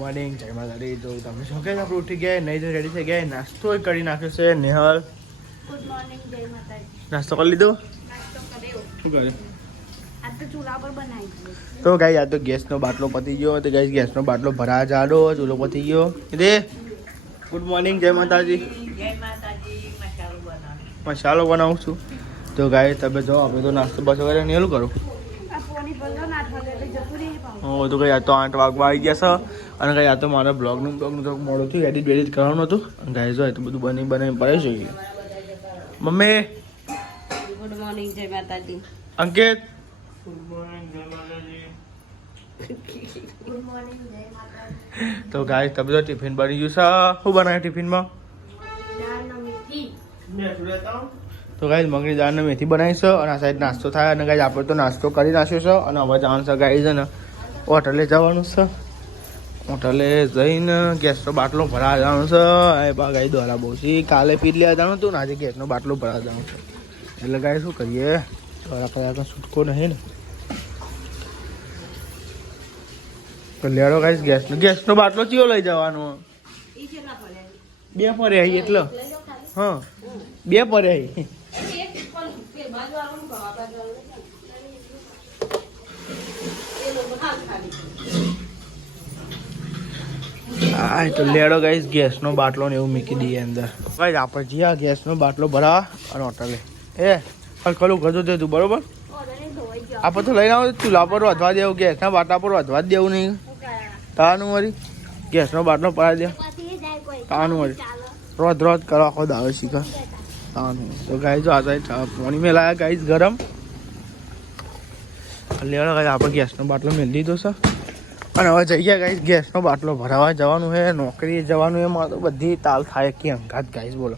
Morning જય માતાજી. તો તમે શું કહે આપણે ઉઠી ગયા નહીં તો રેડી થઈ ગયા, નાસ્તો કરી નાખ્યો છે નેહલ. ગુડ મોર્નિંગ, જય માતાજી. નાસ્તો કરી લીધો? નાસ્તો કર્યો. શું કરે? આ તો ચૂલા પર બનાવી દીધો. તો ગાઈ આ તો ગેસનો બાટલો પતી ગયો. તો ગાઈ ગેસનો બાટલો ભરા જાડો, ચૂલો પતી ગયો. રે ગુડ મોર્નિંગ, જય માતાજી. જય માતાજી. મસાલો બનાવું છું. તો ગાઈ તમે જો આપણે તો નાસ્તો બસો કરે નેલું કરું. આ પોની બંધો ના થલે એટલે જતું રહી પાઉં. તો કઈ આ તો 8 વાગવા આવી ગયા છે. અને કઈ આ તો મારા બ્લોગનું તો મોડું થયું, એડિટ કરવાનું હતું. અને ગાઈ જો તો બધું બનાવી પડે છે. મમ્મી ગુડ મોર્નિંગ, જય માતાજી. અંકિત ગુડ મોર્નિંગ, જય માતાજી. તો ગાઈ તમે તો ટિફિન બની ગયું છે. શું બનાવ્યું ટિફિનમાં? દાળના મેથી. તો ગાઈ મગની દાળને મેથી બનાવી છે. અને આ સાઈડ નાસ્તો થાય. અને ગાઈ આપણે તો નાસ્તો કરી નાખ્યો છે. અને હવે જવાનું છે ગાઈ છે ને હોટલે જવાનું છે. હોટલે જઈને ગેસનો બાટલો ભરા જવાનું છે. એ બા ગાઈ દ્વારા બહુ છે. કાલે પી લેવા જવાનું હતું ને આજે ગેસનો બાટલો ભરા જવાનું છે. એટલે ગાઈ શું કરીએ, દ્વારા કદાચ છૂટકો નહીં ને. તો લેડો ગાઈસ ગેસનો બાટલો ચિયો લઈ જવાનો? ઈ કેટલા પડે? 2 પડે અહીં એટલે. હા 2 પડે અહીં. એક પણ કે બાજુ આવું બાબા બાજુ આવું એ લોકો હાલ ખાલી. હા તો લેડો ગાઈસ ગેસનો બાટલો ને એવું મૂકી દઈએ અંદર. ગાઈસ આપણે જ્યાં ગેસનો બાટલો ભરા અને હોટલે કલું કરજો તે તું બરોબર. ઓર્ડર ધોઈ ગયો. આપણે તો લઈને આવો ચૂલા પર વધવા દેવું, ગેસના બાટલા પર વધવા જ દેવું નહીં. તાનું વળી ગેસનો બાટલો પડાવી દે પછી જાય કોઈ તાનું વળી ચાલો. રોજ કરો આખો દાવે શીખર તાનું. તો ગાઈ જો આ સાઈડ પાણી મેલાયા ગાઈસ ગરમ. લેડો ગાઈસ આપણે ગેસનો બાટલો મેળ દીધો છે. અને હવે જઈ ગયા ગાઈસ ગેસનો બાટલો ભરાવા જવાનું છે, નોકરીએ જવાનું છે. મારે તો બધી તાલ થાય કે અંગાત ગાઈસ. બોલો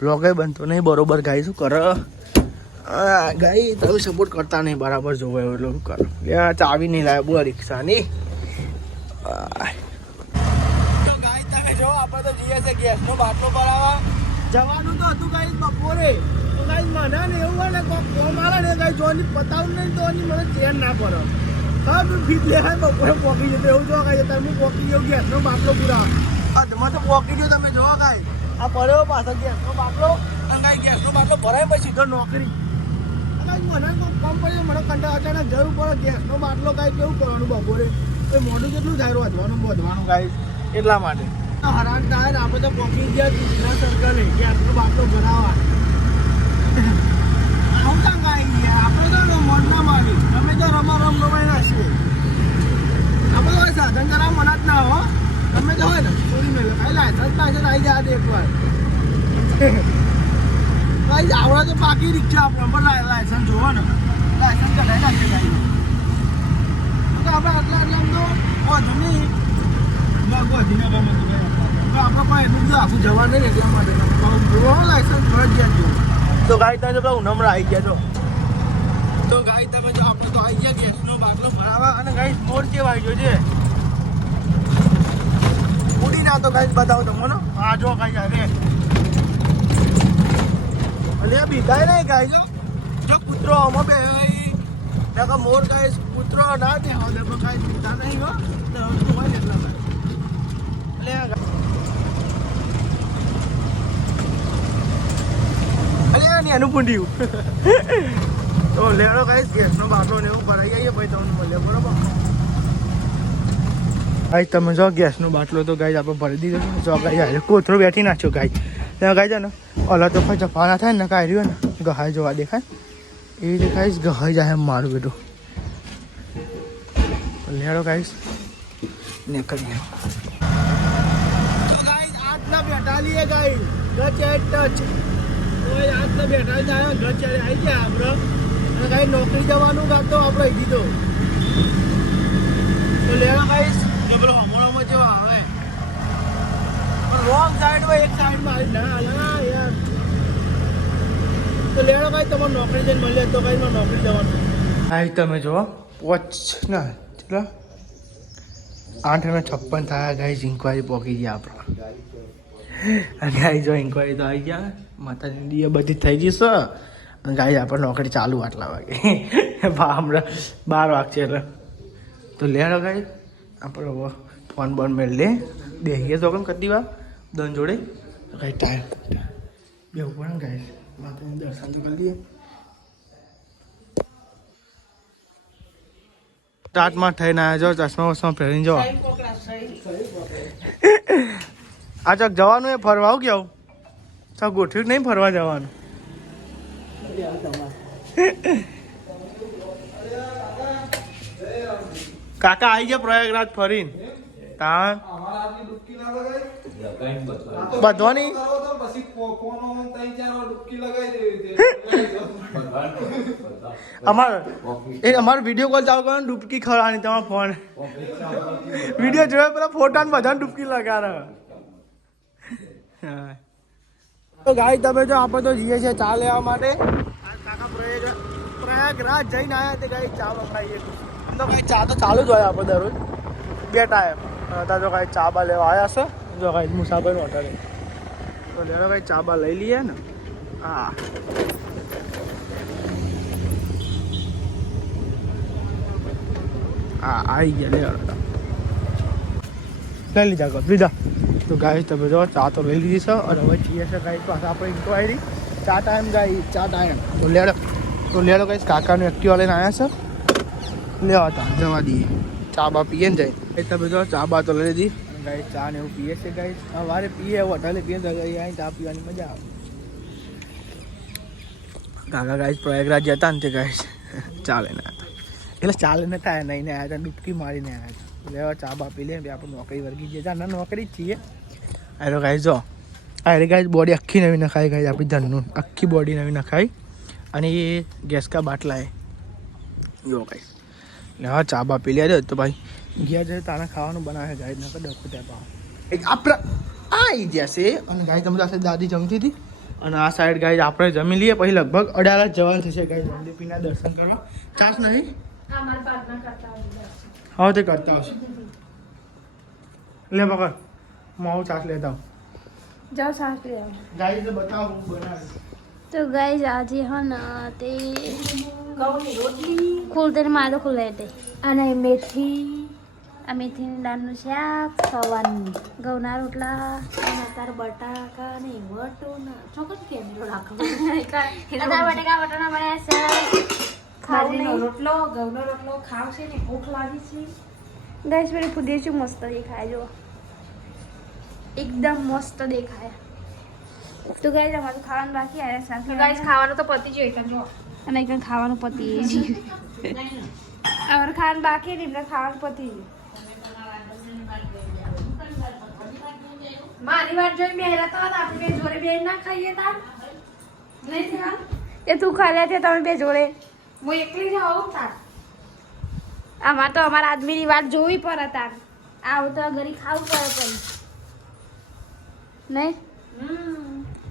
બ્લોગે બનતો નહીં બરોબર ગાઈ. શું કરે ગાઈ? તમે સપોર્ટ કરતા નહીં બરાબર જોવો એટલે શું કરો? ચાવી નહીં લાવે બોલ રિક્ષાની. તમે જો આપણે તો જઈએ છે ગેસનો બાટલો ભરાવા. જવાનું તો હતું ગાઈસ બપોરે. તો ગાઈસ મને ને એવું હોય ને કોમ આવે ને ગાઈસ જોની પતાવું નહીં તો મને ચેન ના પડે. હા તું ફીટ લે બપોરે પોકી જતો એવું જો ગાઈસ. તમે પોકી ગયો ગેસનો બાટલો પૂરા અધમાં તો પોકી ગયો. તમે જો ગાઈસ આ પડ્યો પાછળ ગેસનો બાટલો. અને ગાઈસ ગેસનો બાટલો ભરાય પછી સીધો નોકરી. ગાઈસ મને કોમ પડે મને કંટાળો અચાનક જરૂર પડે ગેસનો બાટલો. ગાઈસ કેવું કરવાનું બપોરે? એ મોઢું કેટલું થાય વધવાનું ગાઈસ. એટલા માટે હરાન થાય ને. આપણે તો પોકી ગયા ગુજરાત સર્કલે ગેસનો બાટલો ભરાવા. આવું કાં ગાઈ આપણે તો મન ના મારી. અમે તો રમાઈ નાખીએ. આપણે તો સાધન કરાવવા મના જ ના હો. તમે તો હોય ને છોડી મેળો કાંઈ લાયસન્સ આવી જાય એકવાર. કાંઈ આવડે તો પાકી રિક્ષા આપણે પણ લાયસન્સ જોવો ને. લાયસન્સ કઢાઈ નાખીએ ગાઈ. આપણે આટલા આમ તો વધુ નહીં વધીને આપણે પણ એટલું બધું આખું જવા નહીં એટલા માટે લાયસન્સ ફરજિયાત જોવું. તો ગાઈ તમે જો ઉનમરા આવી ગયા છો. તો ગાઈ તમે જો આપણે તો આવી ગયા ગેસનો બાટલો ભરાવા. અને ગાઈ મોર કેવા આવી ગયો છે ઉડી ના. તો ગાઈ બતાવો તમને. હા જો ગાઈ અરે અને બીજાય નહીં ગાઈ જો કૂતરો આમાં બે મોર ગાઈ કૂતરો ના દે હવે કાંઈ ચિંતા નહીં હો. હોય ને એટલા એનું પૂંડ્યું. તો લેડો ગાઈસ ગેસનો બાટલો ને એવું ભરાઈ જઈએ ભાઈ તમને મળે બરોબર. ગાઈ તમે જો ગેસનો બાટલો તો ગાઈ આપણે ભરી દીધો. જો ગાઈ કોથરો બેઠી નાખ્યો ગાઈ. ત્યાં ગાઈ છે ને ઓલા તો કોઈ જફાના થાય ને કાંઈ રહ્યું ને ગહાઈ જોવા દેખાય એવી રીતે ગાઈસ ગહાઈ જાય એમ મારું બેટું. લેડો ગાઈસ ને કરીએ. તો ગાઈસ આજના બેઠા લઈએ ગાઈસ ટચ એટ ટચ. તો આજના બેઠા જ આવ્યા ઘર ચાલે આવી ગયા આપણે. અને ગાઈ નોકરી જવાનું કાં તો આપણે કીધો. તો લેડો ગાઈસ જે પેલો હમણાંમાં જેવા આવે પણ રોંગ સાઈડમાં એક સાઈડમાં આવી ના યાર. તો લેડો ગાઈ તમારે નોકરી જઈને મળીએ. તો ગાઈ નોકરી જવાનું હા તમે જો પોચ ના કેટલા 8:56 થયા ગાઈસ. ઇન્કવાયરી પોકી ગયા આપણા. ગાઈસ જો ઇન્કવાયરી તો આવી ગયા. માતાજીની દિયા બધી થઈ ગઈ છે. અને ગાઈસ આપણે નોકરી ચાલુ આટલા વાગે. હમણાં 12 વાગશે એટલે. તો લેડો ગાઈસ આપણે ફોન બોન મેળ લે બેહીએ તો કેમ કરતી વાર દન જોડે કઈ ટાઈમ બેવું પડે ને ગાઈસ માતાનું દર્શન તો કરી દઈએ સ્ટાર્ટમાં થઈને આવ્યા જો ચશ્મા વસમાં પહેરીને જાઓ આ ચોક જવાનું એ ફરવા આવું કેવું ચાલ ગોઠવ્યું નહીં ફરવા જવાનું કાકા આવી ગયા પ્રયાગરાજ ફરીને તાણ બધવાની અમારો વિડીયો કોલ ચાલુ કરવાનો ડૂબકી ખવડાવવાની તમારો ફોન વિડીયો જોયા પેલા ફોટા બધાને ડૂબકી લગાડે તો ગાય તમે જો આપણે તો જઈએ છીએ ચા લેવા માટે કાકા પ્રયાગરાજ જઈને આવ્યા તે ગાય ચા વપરાઈએ આમ તો ભાઈ ચા તો ચાલુ જ હોય આપણે દરરોજ બે ટાઈમ હતા જો કાંઈ ચા બા લેવા આવ્યા છે જો કાંઈ મુસાફર હોટલે તો લેવા કાંઈ ચા બા લઈ લઈએ ને હા હા આવી ગયા લેવા લઈ લીધા કર લીધા તો ગાય તમે જો ચા તો લઈ લીધી છે અને હવે છીએ છે ગાય પાછા આપણે ઇન્ક્વાયરી ચા ટાઈમ ગાય ચા ટાઈમ તો લેડો ગાઈસ કાકાનું એક્ટિવા લઈને આવ્યા છે લેવા હતા જવા દઈએ ચા બા પીએ ને જાય તમે જો ચા બા તો લઈ લીધી ગાય ચા ને એવું પીએ છે ગાય સવારે પીએ હોટલે પીએ તો અહીં ચા પીવાની મજા આવે કાકા ગાય પ્રયાગરાજ જતા ને તે ગાય ચા લઈને આવ્યા હતા એટલે ચા લઈને થાય નહીં આવ્યા હતા ડૂબકી મારીને આવ્યા હતા લેવા ચા બા પી લે આપણે નોકરી વર્ગી જઈએ ના નોકરી જ છીએ અરે ગાય જો અરે ગાય બોડી આખી નવી નખાઈ ગાય આપણી ધનનું આખી બોડી નવી નખાઈ અને એ ગેસ કા બાટલા એ જો ગાય લેવા ચા બા પી લે તો ભાઈ ગયા જાય તારા ખાવાનું બનાવે ગાય નકર ડખો ત્યાં પાવ આપણે આવી જશે અને ગાય તમે પાસે દાદી જમતી હતી અને આ સાઈડ ગાય આપણે જમી લઈએ પછી લગભગ 18 જવાનું થશે ગાય મંદિરના દર્શન કરવા ચાસ નહીં હા તે કરતા હશે લે પકડ હું ચાસ લેતા હું જાઓ સાસ લે ગાય તો બતાવો હું બનાવે તો ગાઈસ આજે હે ને તે ઘઉંની રોટલી ખોલતે મારો ખોલાય તે અને મેથીની દાળનું શાક સવારની ઘઉંના રોટલા અને તાર બટાકા ને વટોના ચોકટ કેમેરો રાખો તાર બટાકા વટોના બનાવ્યા છે ખાવાનો રોટલો ઘઉંનો રોટલો ખાવ છે ને ભૂખ લાગી છે ગાઈસ મેરે પુદેશી મસ્ત દેખાય જો એકદમ મસ્ત દેખાય તો ગાઈસ અમારું ખાવાનું બાકી આવ્યા સાથે ગાઈસ ખાવાનું તો પતી ગયું એકદમ જો અને એકદમ ખાવાનું પતી ગયું અમારું ખાવાનું બાકી ને એમને ખાવાનું પતી ગયું મારી વાત જોઈ બેરા તો આપણે બે જોડે બે ના ખાઈએ તાર નહીં થા એ તું ખા લે તે તમે બે જોડે હું એકલી જ આવું તાર અમાર તો અમારા આદમીની વાત જોવી પડે તાર આવું તો ઘરી ખાવું પડે પછી નહીં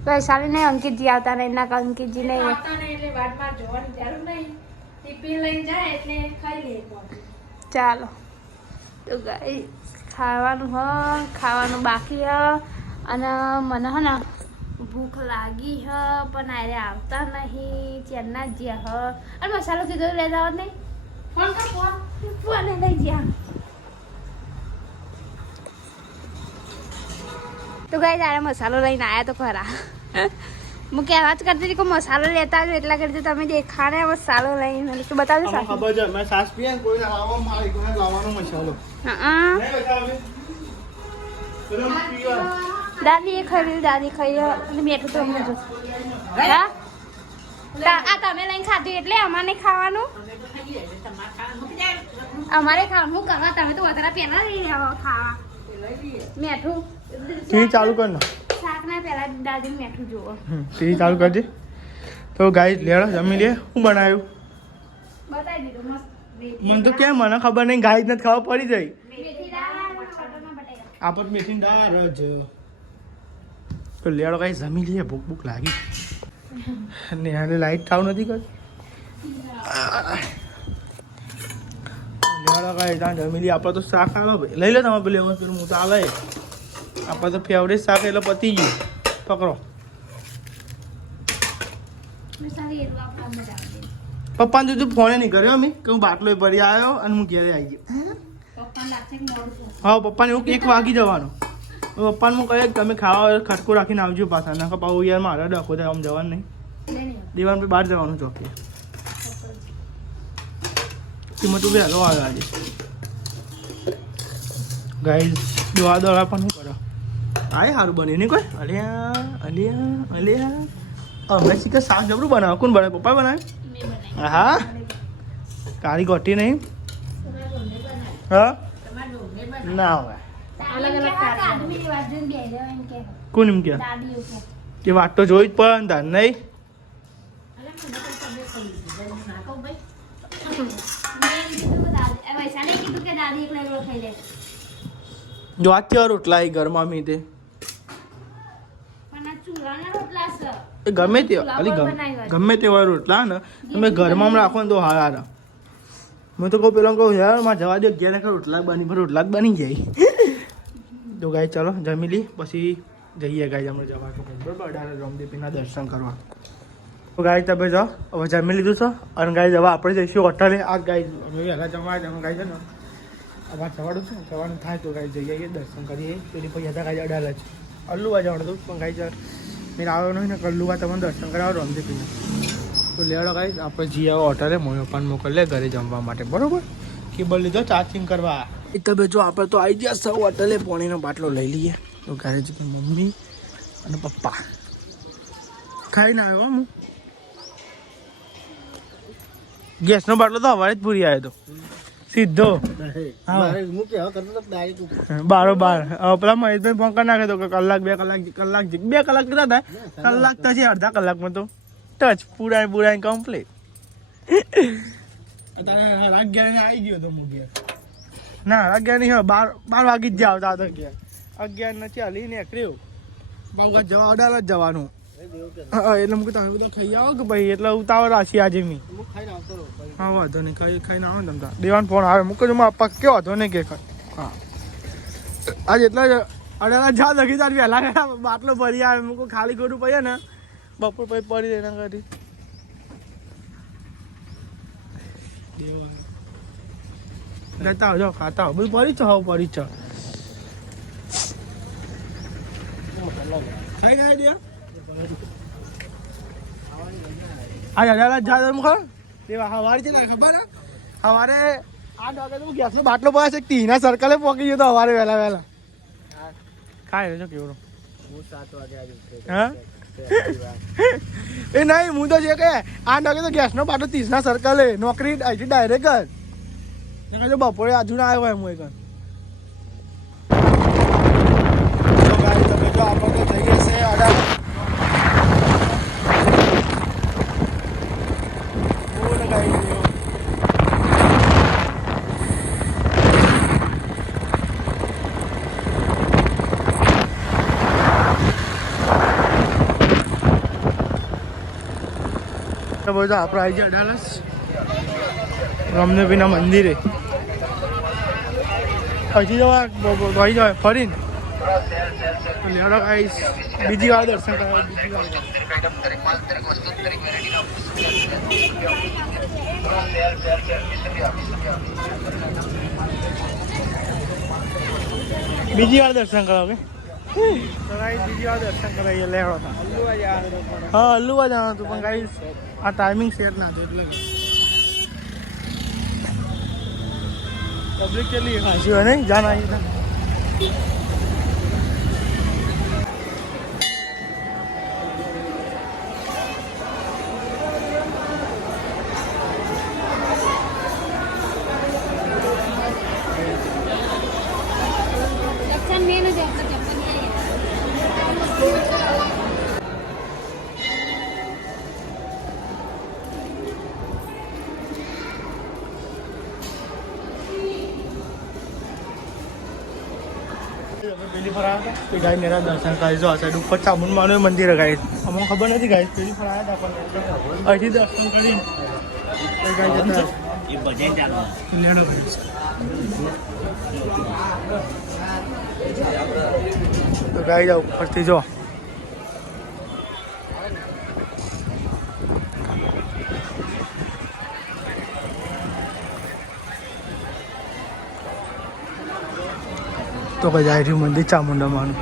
વૈશાલી નહીં અંકિતજી આવતા નહીં ના અંકિતજી નહીં આવતા નહીં એટલે વાટમાં જોવાની જરૂર નહીં ટીપી લઈને જાય એટલે ખાઈ લે ચાલો તો ગાઈસ ખાવાનું બાકી હ અને મને હે ને ભૂખ લાગી હ પણ આરે આવતા નહીં ચેરના જ્યાં હ અને મસાલો કીધો લેતા હોત નહીં ફોન લઈ જ્યાં તો ગાઈસ આરે મસાલો લઈને આવ્યા તો ખરા હું કહેવા જ કરતી હતી કે મસાલો લેતા આવજો એટલા કરતી તમે દેખાડે મસાલો લઈને તો બતાવજો સાસ ખબર છે મેં સાસ પીએ કોઈને લાવવા મારી કોઈને લાવવાનો મસાલો હા દાદી એ ખાઈ દાદી ખાઈ અને બેઠું તો અમને જો હા આ તમે લઈને ખાધું એટલે અમારે નહીં ખાવાનું અમારે ખાવાનું હું કરવા તમે તો વધારે પહેલા લઈ આવો ખાવા મેઠું ટીવી ચાલુ કર ને શાક ના પહેલા દાદી મેઠું જુઓ ટીવી ચાલુ કરજે તો ગાઈસ લેડો જમી લે શું બનાવ્યું બતાવી દીધું મસ્ત મને તો કેમ મને ખબર નહીં ગાઈસ નથી ખબર પડી જાય મેથી દાળ બટાકા આપત મેથી દાળ જ તો લેડો ગાઈસ જમી લઈએ ભૂખ લાગી ને આને લાઈટ થાવ નથી કર લેડો ગાઈસ ત્યાં જમી લઈએ આપણે તો શાક આલો લઈ લે તમે પેલું પેલું હું તો આલે આપણે તો ફેવરેટ શાક એટલે પતી ગયું પકડો પપ્પાને તું ફોને નહીં કર્યો અમે કે હું બાટલો ભરી આવ્યો અને હું ઘેરે આવી ગયો હા પપ્પાને એવું 1 વાગી જવાનું. પપ્પાને હું કહે તમે ખાવા ખટકો રાખીને આવજો પાછા ના પાઉ યાર મારા ડખો થાય આમ જવાનું નહીં. દીવાન પર બહાર જવાનું ચોકી એમાં તું વહેલો આવ્યો આજે ગાઈઝ દોડા દોડા પણ શું કરો આય સારું બને નહીં કોઈ અલિયા અમે શીખે શાક જબરું બનાવો કોણ બનાવે પપ્પા બનાવે હા કાળી ગોટી નહીં હા ના હોય કોણ એમ કે વાત તો જોઈ જ પડે ને તાર નહીં જો અત્યારે રોટલા એ ઘરમાં મી તે ગમે તે ગમે તેવા રોટલા ને તમે ઘરમાં રાખો ને તો હારા મેં તો કહું પેલા કહું યાર માં જવા દે ગયા ને રોટલા જ બની જાય તો ગાય ચાલો જમી લી પછી જઈએ ગાય અમે જવા બરાબર 18 રામદેવીના દર્શન કરવા તો ગાય તમે જાઓ હવે જમી લીધું છે અને ગાય જવા આપણે જઈશું હોટલે આ ગાય અમે વહેલા જમવા અમે ગાય છે ને અમારે જવાનું છે જવાનું થાય તો ગાય જઈએ દર્શન કરીએ પેલી પછી હતા ગાય 18 જ અલ્લુવા જવાનું હતું પણ ગાય મેં આવ્યો નહીં ને કલ્લુવા તમને દર્શન કરાવો રામદેવીના તો લેવડો ગાય આપણે જઈએ આવો હોટલે મમ્મી પપ્પાને મોકલીએ ઘરે જમવા માટે બરાબર કેબલ લીધો ચાર્જિંગ કરવા એ તમે જો આપણે તો આવી ગયા સૌ હોટલે પાણીનો બાટલો લઈ લઈએ તો ઘરે જઈને મમ્મી અને પપ્પા ખાઈને આવ્યો હું ગેસનો બાટલો તો હવારે જ પૂરી આવ્યો હતો સીધો બારોબાર પેલા મહેશભાઈ ફોન કરી નાખે તો કલાક 2 કલાક 2 કલાક કીધા હતા કલાક તો છે અડધા કલાકમાં તો ટચ પૂરા કમ્પ્લીટ અત્યારે 11 આવી ગયો તો હું ઘેર ના 11 નહીં 12 વાગી જ જાવ તો ઘેર 11 ને 40 નીકળ્યો બહુ જવા અડાલ જ જવાનું એટલે મૂકી તમે બધા ખાઈ આવો કે ભાઈ એટલે ઉતાવળ રાશી આજે મી હા વાંધો નહીં ખાઈને આવો ને તમતા દેવાન ફોન આવે મૂકો જો પપ્પા કયો વાંધો નહીં કે હા આજે એટલા જ અડાલા જા લગી તાર વહેલા બાટલો ભરી આવે મૂકો ખાલી ખોટું પડે ને બપોર પછી પડી જાય એના કરી રહેતા આવજો ખાતા આવો બધું પડી છો પડી છો ખાઈ ખાઈ દે આ અડાલા જા મૂકો દેવા હવારે છે ને ખબર હવારે 8 વાગે તો ગેસનો બાટલો પડે છે તીના સર્કલે પહોંચી ગયો તો હવારે વહેલા ખાઈ લેજો કેવડો હું 7 વાગે આવ્યો હા એ નહીં હું તો છે કે 8 વાગે તો ગેસનો બાટલો 30 ના સર્કલે નોકરી અહીંથી ડાયરેક્ટ જ જો બપોરે આજુ ના આવ્યો હું એક તો ગાડી તમે જો આપણે તો જઈએ છે અડાલા બધા આપણે આવી ગયા અડાલસ રામદેવીના મંદિરે હજી જવા ભાઈ જવાય ફરીને લેવડો આવીશ બીજી વાર દર્શન કરવા બીજી વાર દર્શન કરાવે બીજી વાર દર્શન કરાવીએ લેવડો હા અલ્લુવા જવાનું હતું પણ ગાઈસ આ ટાઈમિંગ સેટ ના થયો એટલે પબ્લિક કેટલી હાસી હોય નહીં જાન આવી પેલી ફરાયા હતા કે ગાય મેરા દર્શન કરીશું આ સાઈડ ઉપર ચામુંડમાનું મંદિર ગાય અમને ખબર નથી ગાય પેલી ફરાયા હતા પણ અહીંથી દર્શન કરીને તો ગાય જાઓ ઉપરથી જો તો કઈ જાય રહ્યું મંદિર ચામુંડામાંનું.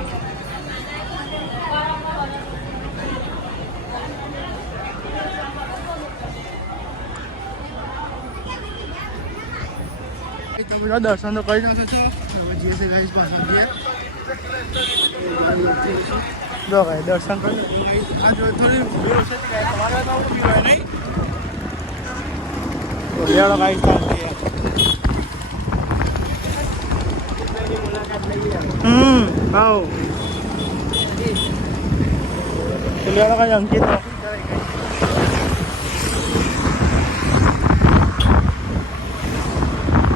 તમે દર્શન તો કરી નાખો છો. હવે જઈએ છીએ ગાઈસ પાછા ઘેર. જો ભાઈ દર્શન કરી આ જો થોડી ભીડ છે તમારે તો પીવાય નહીં. તો લેડો ગાઈસ ચાલતી આવો તો લેડો ગાઈસ અંકિત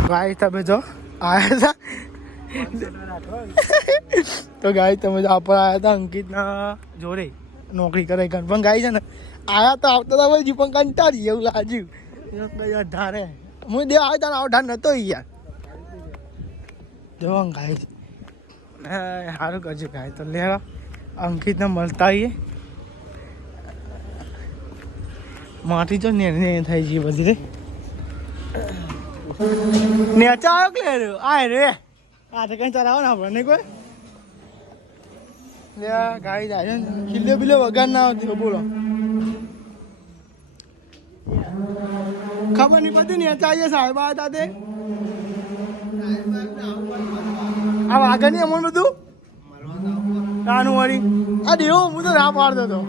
ગાય તમે જો આયા હતા તો ગાય તમે જો આપણે આવ્યા હતા અંકિતના જોડે નોકરી કરે પણ ગાય છે ને આયા તો આવતા હતા ભાઈ પણ કંટાળી એવું લાગ્યું અઢારે હું દેવ આવ્યો તારા અઢાર નતો યાર જો ગાય સારું કરજો ગાય તો લેવા અંકિતને મળતા આવીએ માટી તો ને થઈ ગઈ બધી રે નેચા આવ્યો કે રે આય રે આ તો કઈ ચલાવો ને આપણે નહીં કોઈ લે ગાડી જાય ને કિલ્લે બિલ્લે વગાડ ના આવતી બોલો ખબર નહીં પડતી નેચા આવીએ સાહેબ આવ્યા તે આ વાગર નહીં અમણ બધું નાનું વાળી આ દેવો હું તો ના પાડતો હતો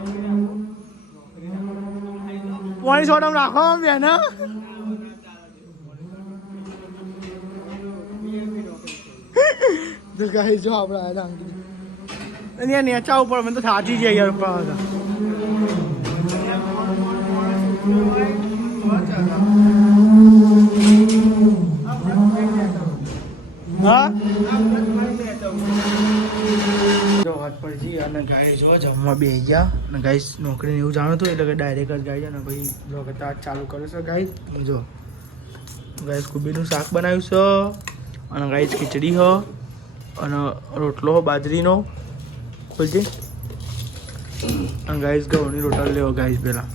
પાણી સોડમ રાખો બેન તો ગાઈસ જો આપણે આયા અંકિત અને યાર નેચા ઉપર મને તો થાકી ગયા યાર ઉપર હતા હા જો હાથ પર જી અને ગાય જો જમવા બે ગયા અને ગાઈસ નોકરીને એવું જાણું હતું એટલે કે ડાયરેક્ટ જ ગાય અને ભાઈ વખત ચાલુ કરે છે ગાઈસ જો ગાઈસ કુબીનું શાક બનાવ્યું છે અને ગાઈસ ખીચડી હો અને રોટલો બાજરીનો ખોલજે અને ગાઈસ ઘઉંની રોટલ લેવો ગાઈસ પેલા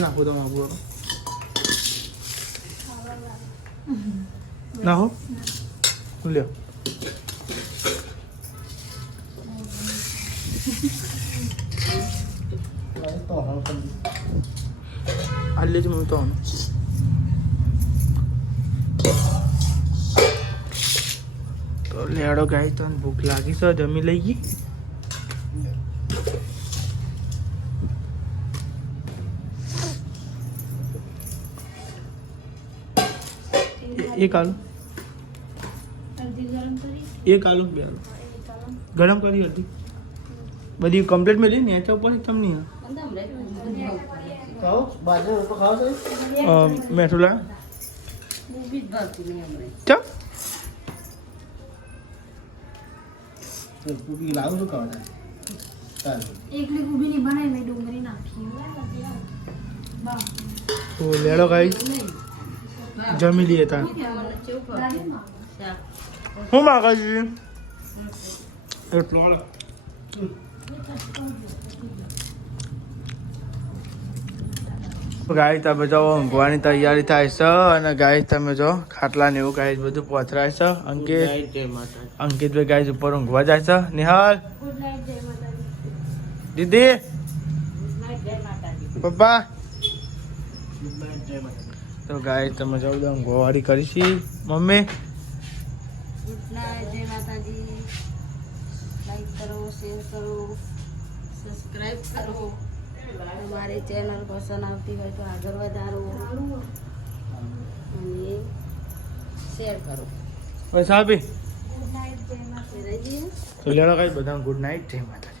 નાખો તો આપું ના હો લ્યો આલે જ હું તો લેડો ગાય તો ભૂખ લાગી છે જમી લઈ ગઈ એક આલુ એક આલુ બે આલુ ગરમ કરી હતી બધી કમ્પ્લીટ મેલી ને એના ઉપર એકદમ નહીં મેઠું લા ચા લાવું છું ખાવા એકલી ગોભી ની બનાવી મેં ડુંગળી નાખી તો લેડો ગાઈ જમી લઈએ તા હું માગા એટલો ગાય તમે જો ઊંઘવાની તૈયારી થાય છે અને ગાય તમે જો ખાટલા ને એવું ગાય બધું પથરાય છે અંકિતભાઈ ગાય ઉપર ઊંઘવા જાય છે નિહાલ દીદી પપ્પા તો ગાય તમે જો ઊંઘવાવાળી કરીશી મમ્મી જય માતાજી લાઈક કરો શેર કરો સબસ્ક્રાઇબ કરો અમારી ચેનલ પસંદ આવતી હોય તો આગળ વધારો અને શેર કરો બસ આપી ગુડ નાઇટ જય માતાજી તો લેડો ગાઈસ બધા ગુડ નાઇટ જય માતાજી.